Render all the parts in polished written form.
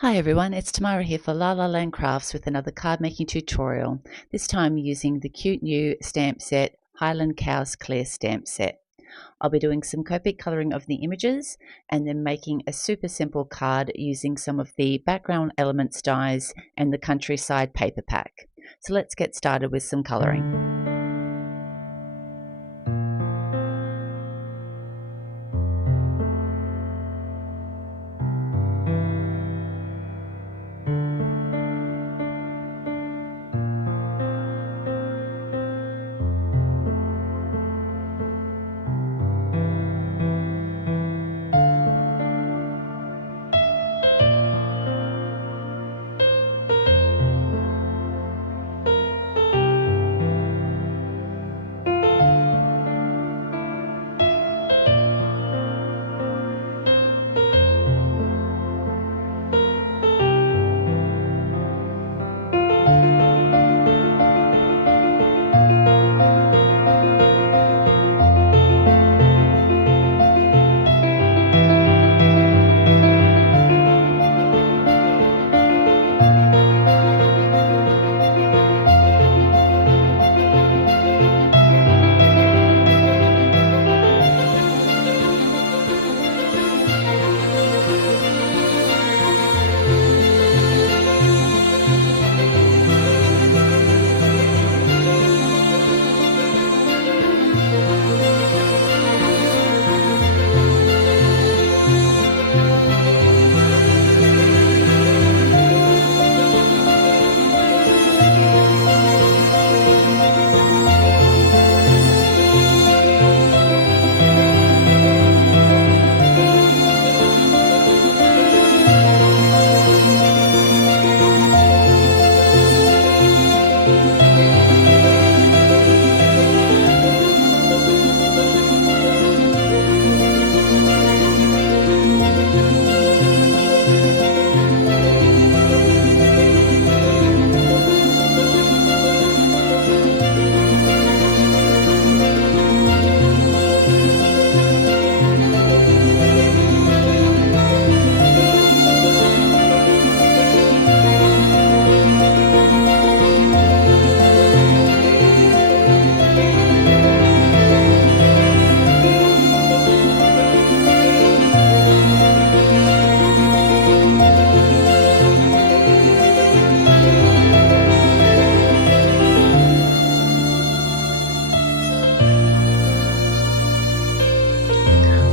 Hi everyone, it's Tamara here for lalalandcrafts with another card making tutorial, this time using the cute new stamp set Highland Cows Clear stamp set. I'll be doing some Copic colouring of the images and then making a super simple card using some of the background elements dies and the countryside paper pack. So let's get started with some colouring.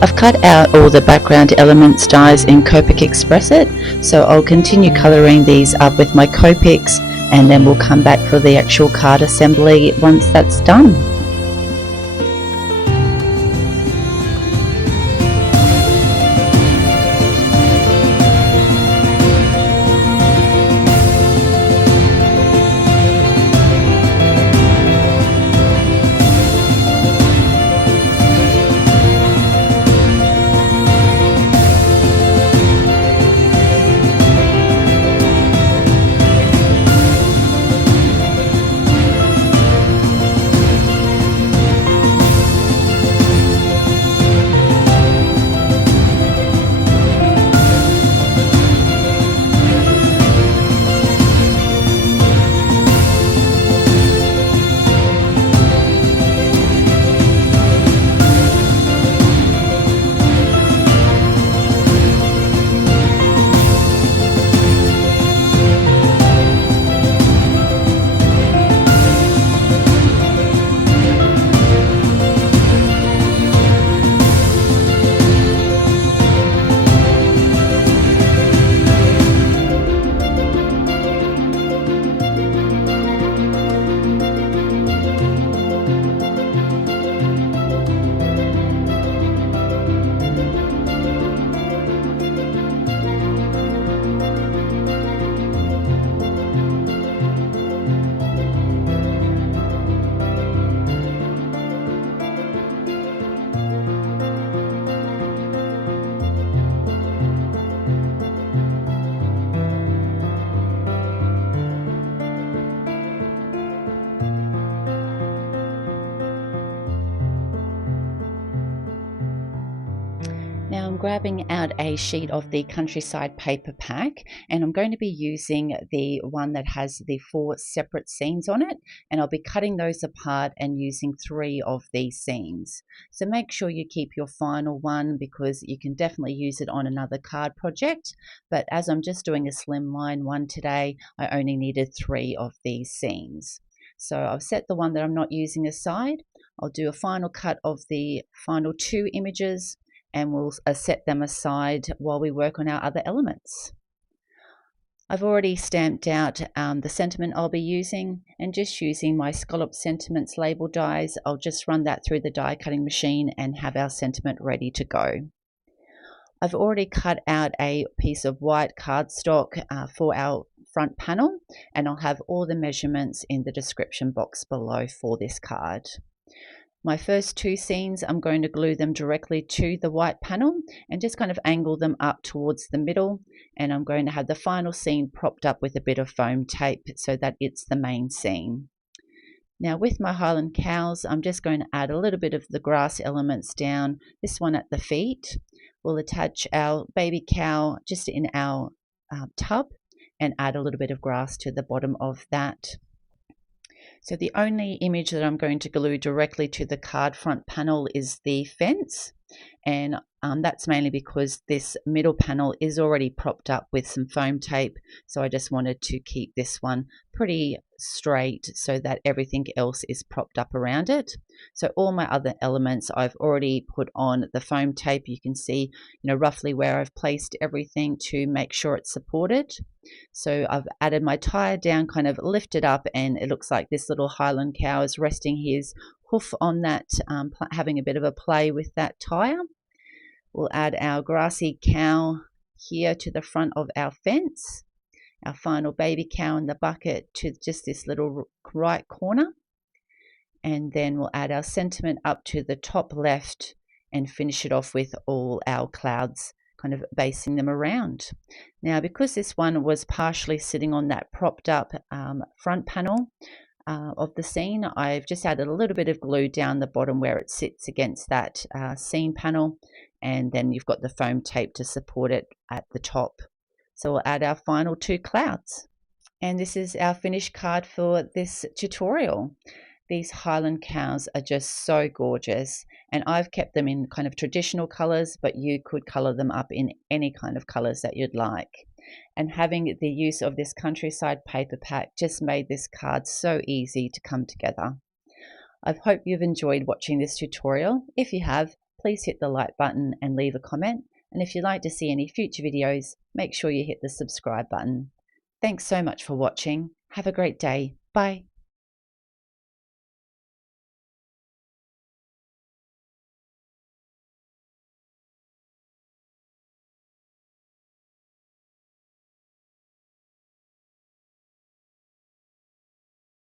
I've cut out all the background elements dies in Copic XPress It, so I'll continue colouring these up with my Copics and then we'll come back for the actual card assembly once that's done. grabbing out a sheet of the Countryside paper pack, and I'm going to be using the one that has the 4 separate seams on it, and I'll be cutting those apart and using 3 of these seams. So make sure you keep your final one because you can definitely use it on another card project, but as I'm just doing a slimline one today, I only needed 3 of these seams. So I've set the one that I'm not using aside. I'll do a final cut of the final 2 images and we'll set them aside while we work on our other elements. I've already stamped out the sentiment I'll be using, and just using my Scallop Sentiments label dies, I'll just run that through the die cutting machine and have our sentiment ready to go. I've already cut out a piece of white cardstock for our front panel, and I'll have all the measurements in the description box below for this card. My first 2 seams, I'm going to glue them directly to the white panel and just kind of angle them up towards the middle, and I'm going to have the final seam propped up with a bit of foam tape so that it's the main seam. Now with my Highland cows, I'm just going to add a little bit of the grass elements down, this one at the feet. We'll attach our baby cow just in our tub and add a little bit of grass to the bottom of that. So the only image that I'm going to glue directly to the card front panel is the fence, and that's mainly because this middle panel is already propped up with some foam tape, so I just wanted to keep this one pretty straight so that everything else is propped up around it. So all my other elements I've already put on the foam tape. You can see, roughly where I've placed everything to make sure it's supported. So I've added my Tyre down, kind of lifted up, and it looks like this little Highland cow is resting his hoof on that, having a bit of a play with that Tyre. We'll add our grassy cow here to the front of our fence, our final baby cow in the bucket to just this little right corner, and then we'll add our sentiment up to the top left and finish it off with all our clouds, kind of basing them around. Now because this one was partially sitting on that propped up front panel of the scene, I've just added a little bit of glue down the bottom where it sits against that scene panel, and then you've got the foam tape to support it at the top. So we'll add our final 2 clouds. And this is our finished card for this tutorial. These Highland cows are just so gorgeous, and I've kept them in kind of traditional colors, but you could color them up in any kind of colors that you'd like. And having the use of this Countryside paper pack just made this card so easy to come together. I hope you've enjoyed watching this tutorial. If you have, please hit the like button and leave a comment. And if you'd like to see any future videos, make sure you hit the subscribe button. Thanks so much for watching. Have a great day. Bye.